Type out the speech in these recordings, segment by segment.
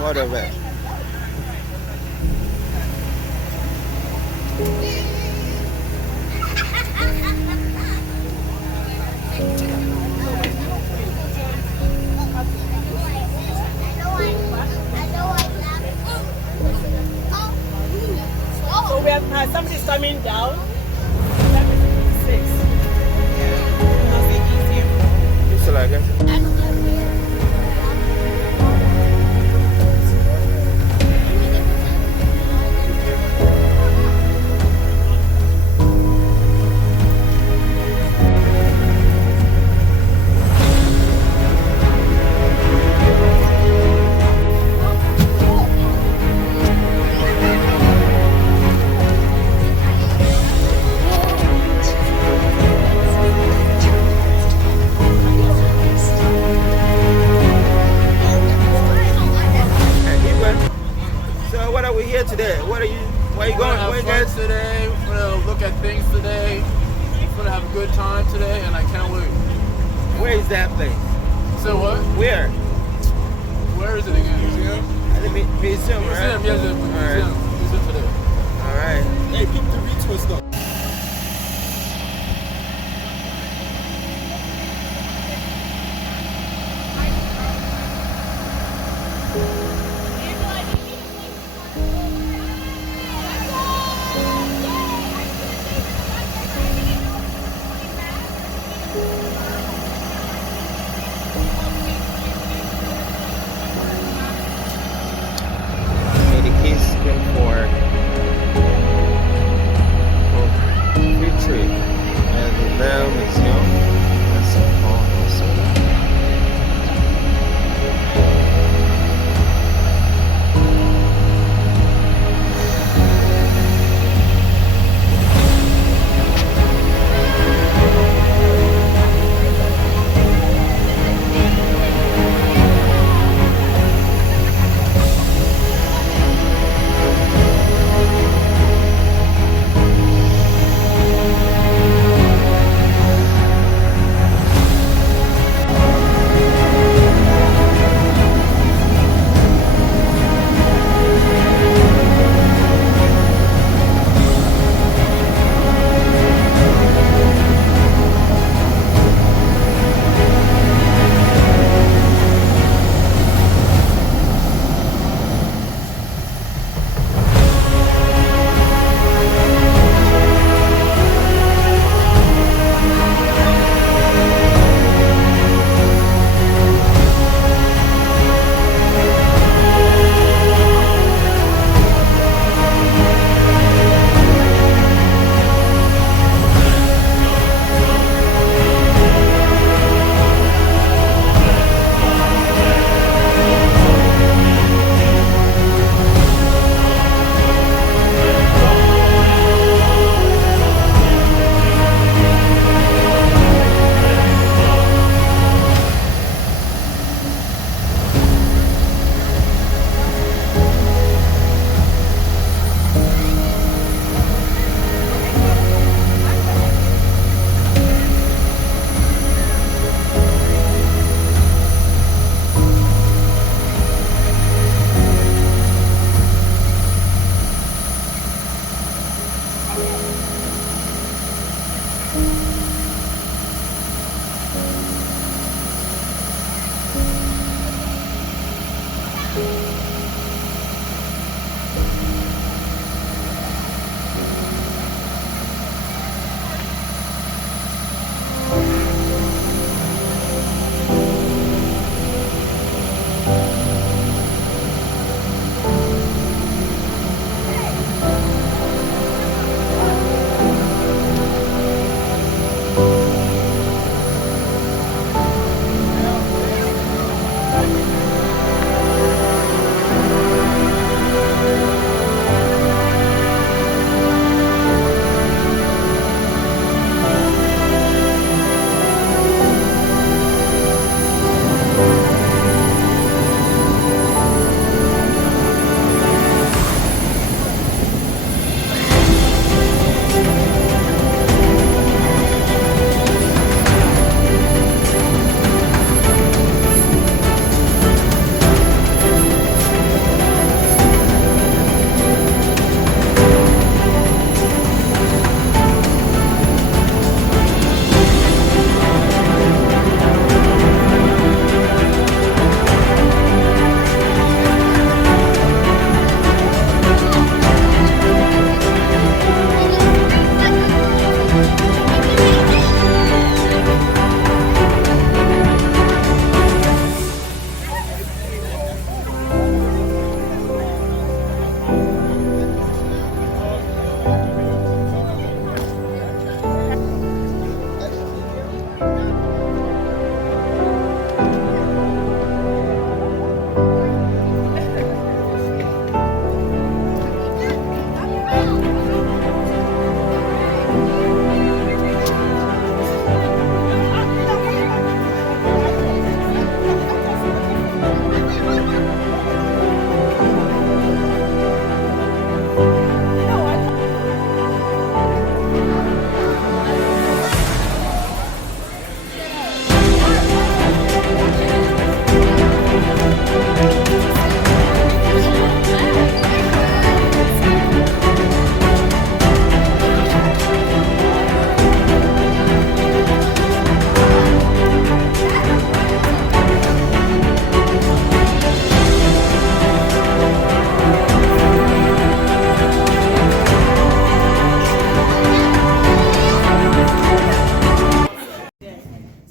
What of it? So we have somebody's coming down. 6. It's like it. So what are we here today? What are you? Where are you going? Where you guys? Today, we're gonna look at things today. We're gonna have a good time today, and I can't wait. Where is that place? So what? Where? Where is it again? Museum? At the museum, right? Museum, yes, museum. All right. Museum today. All right. Hey, keep the retwist though. Made a case for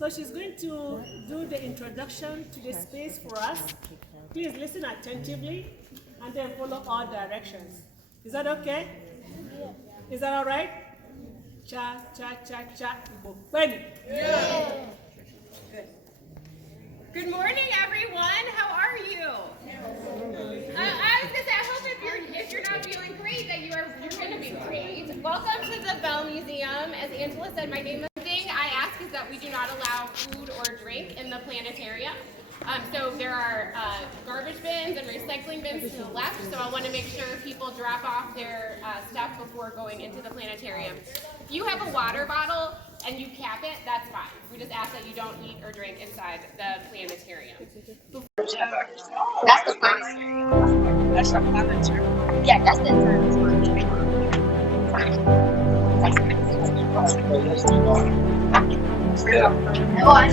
So she's going to do the introduction to the space for us. Please listen attentively and then follow all directions. Is that okay? Is that all right? Cha, cha, cha, cha, Igbo. Benny. Good morning, everyone. How are you? I was gonna say, I hope if you're not feeling great, that you're gonna be great. Welcome to the Bell Museum. As Angela said, my name is. The thing I ask is that we do not allow food or drink in the planetarium. So there are garbage bins and recycling bins to the left. So I want to make sure people drop off their stuff before going into the planetarium. If you have a water bottle and you cap it, that's fine. We just ask that you don't eat or drink inside the planetarium. That's the planetarium. That's the planetarium. Yeah, that's the planetarium. Oh, I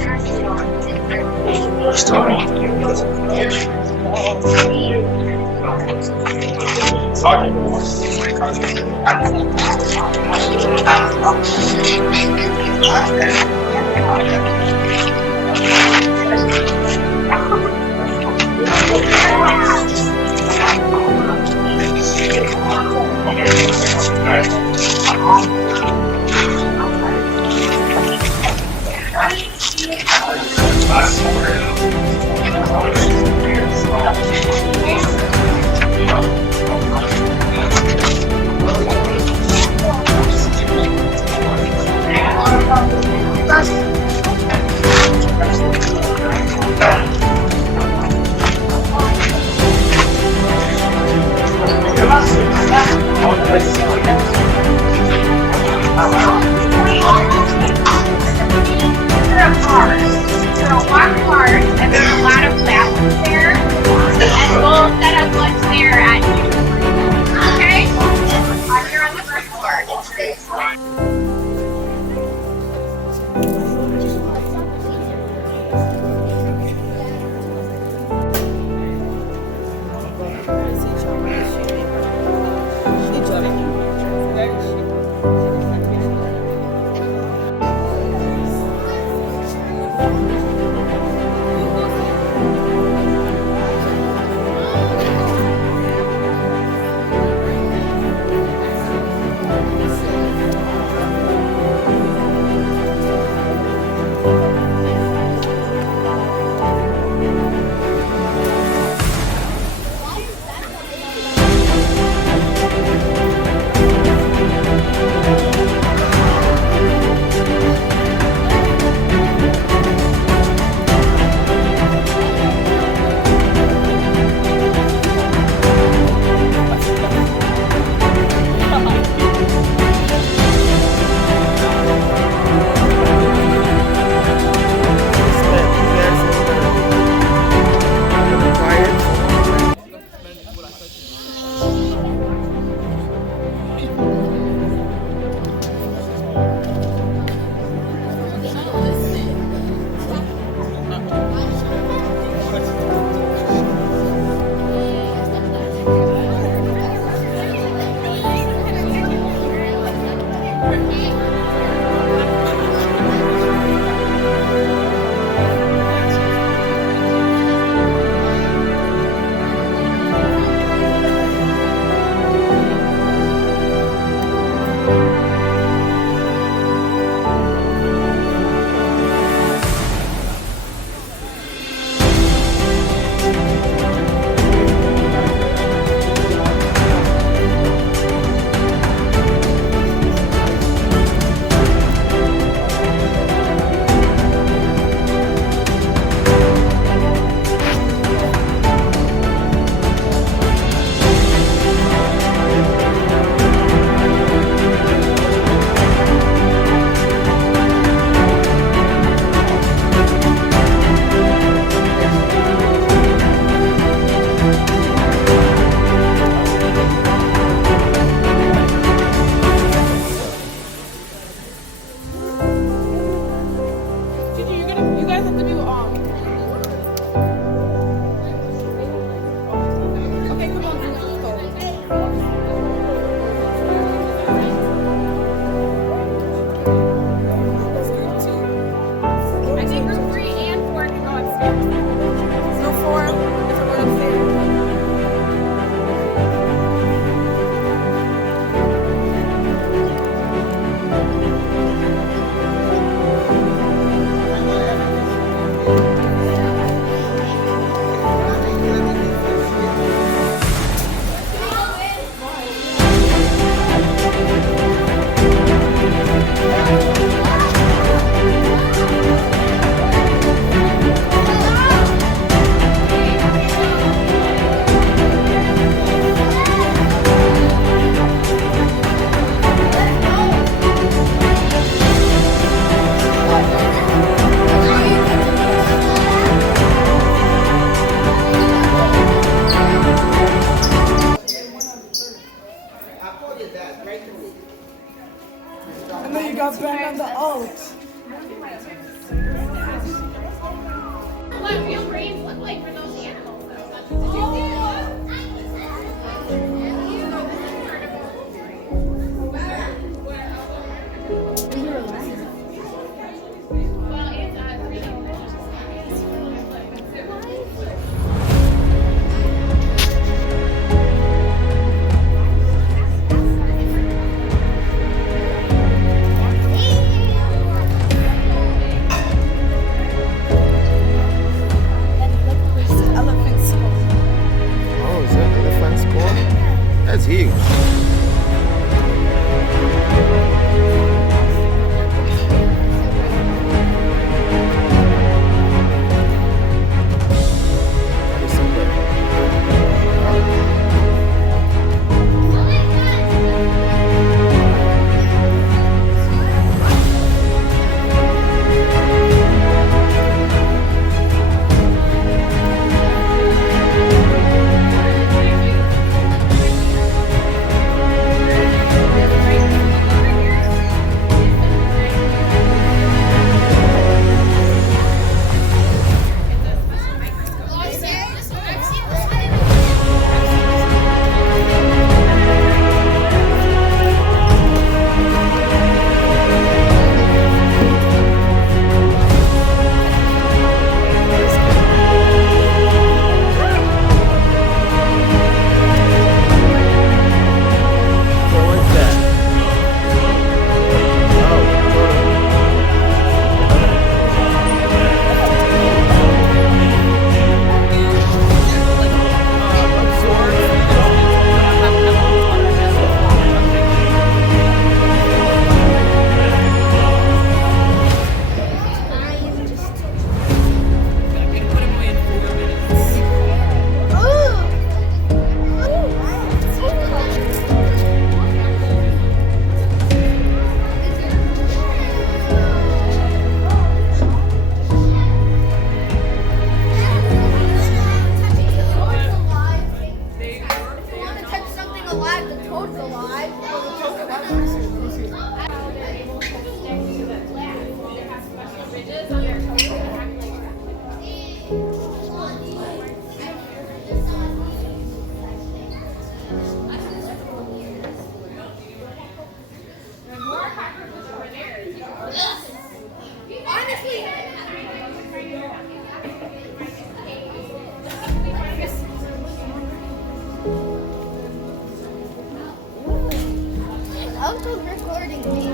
hurting me.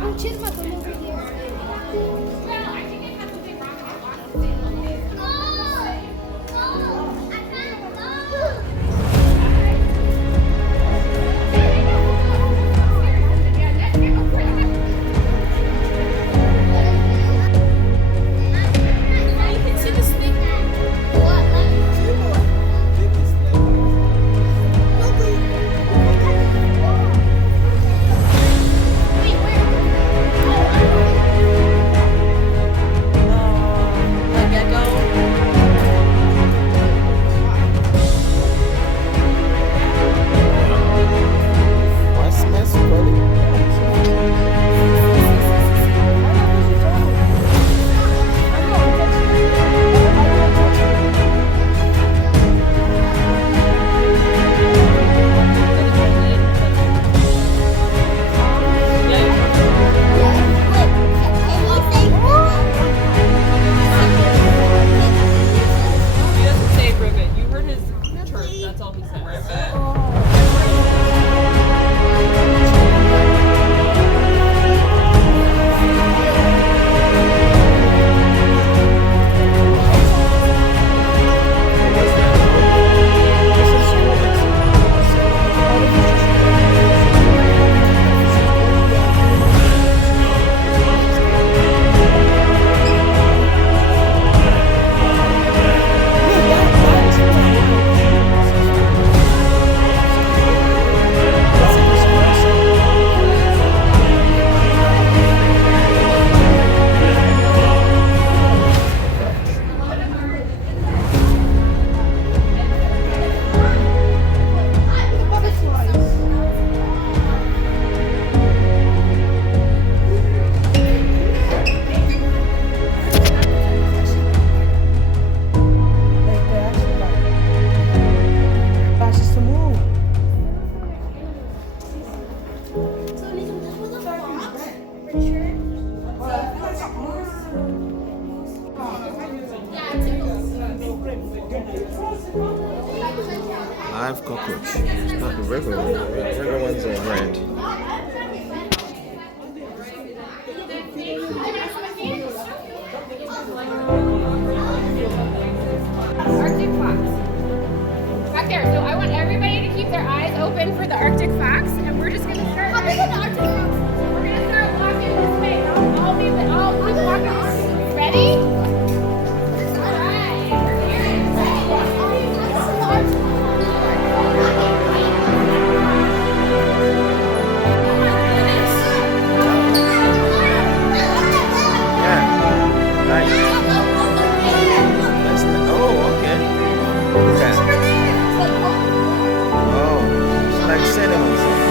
Oh, Chisma, come over here. Well, I think it has something wrong with the water thing. No, I can't go. You can see the snake. What? Wait, where? A gecko. What's mess, buddy? He doesn't say ribbit. You heard his chirp. That's all he says. Live cockroach. Not the regular one. The regular ones are red. Arctic fox. Back there. So I want everybody to keep their eyes open for the Arctic fox, and we're just gonna start. We're gonna start walking this way. I'll keep walking. Ready? All right. We're here. Yeah. Nice. That's oh, okay. Look at that. Oh, it's like cinema or something.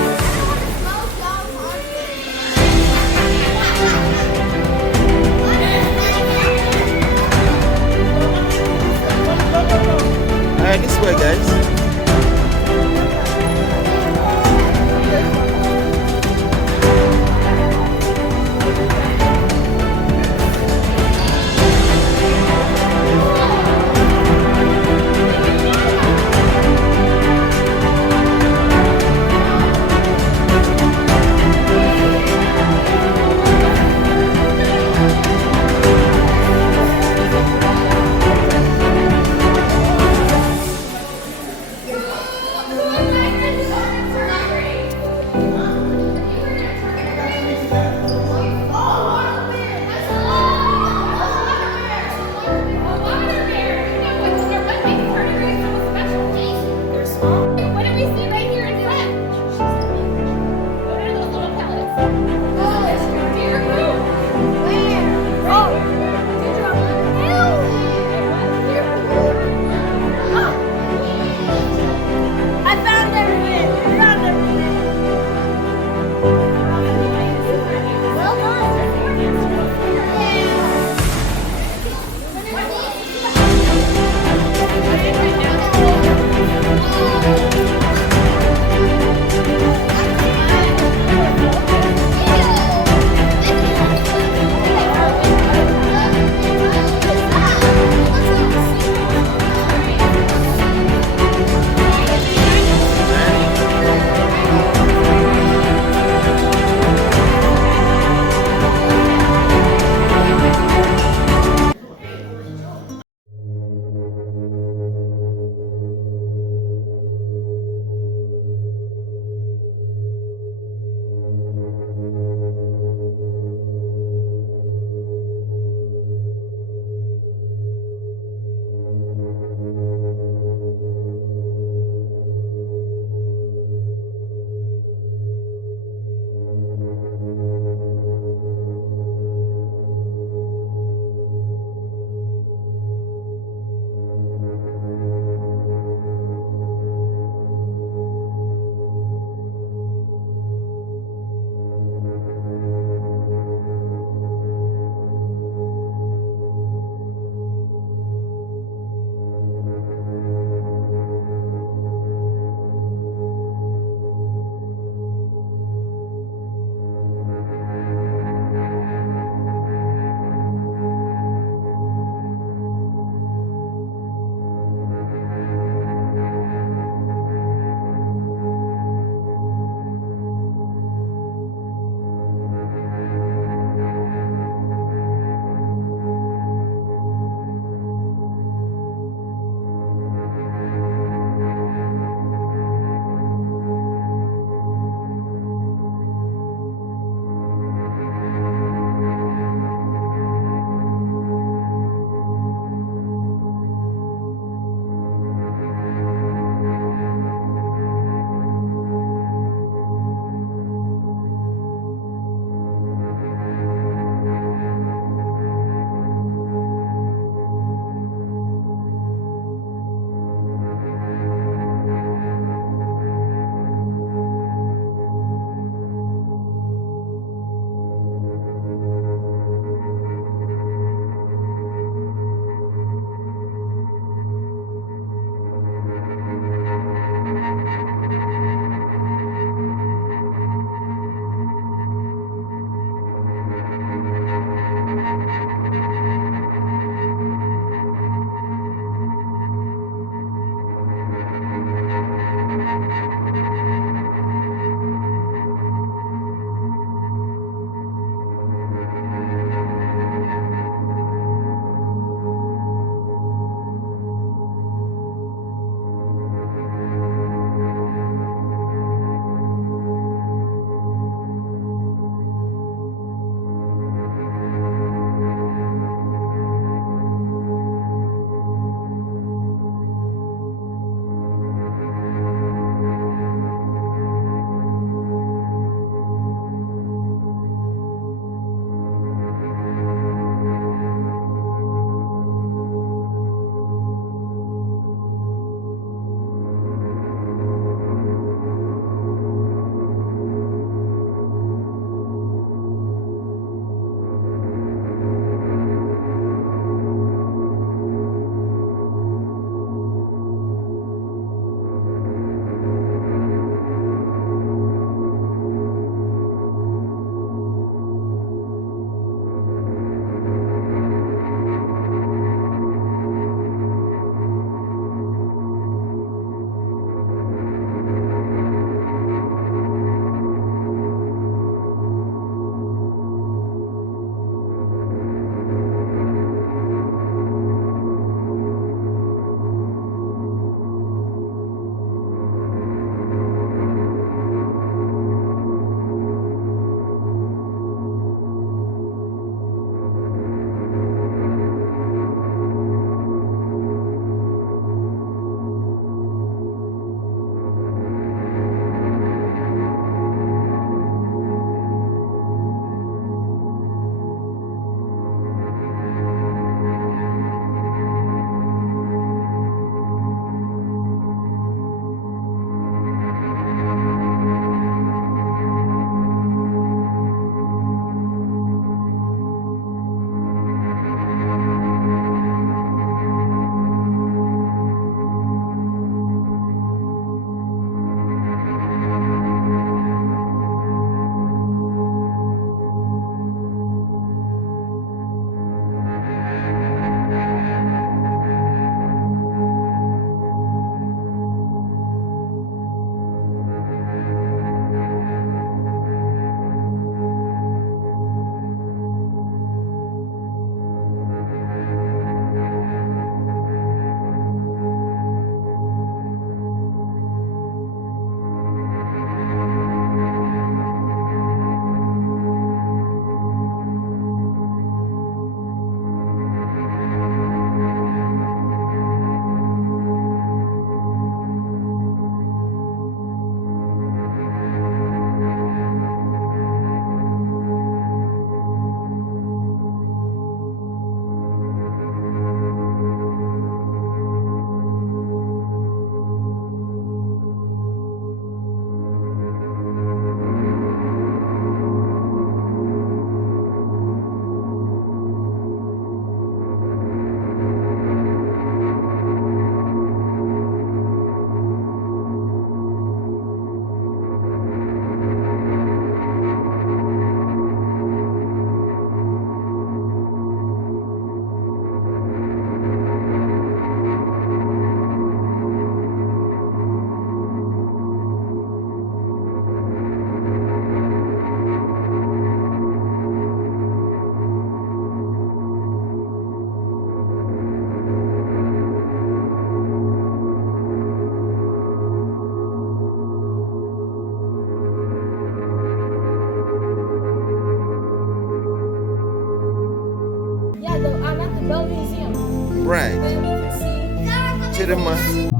Yeah, I'm at the Bell Museum. Right. Then we can see Chittimus.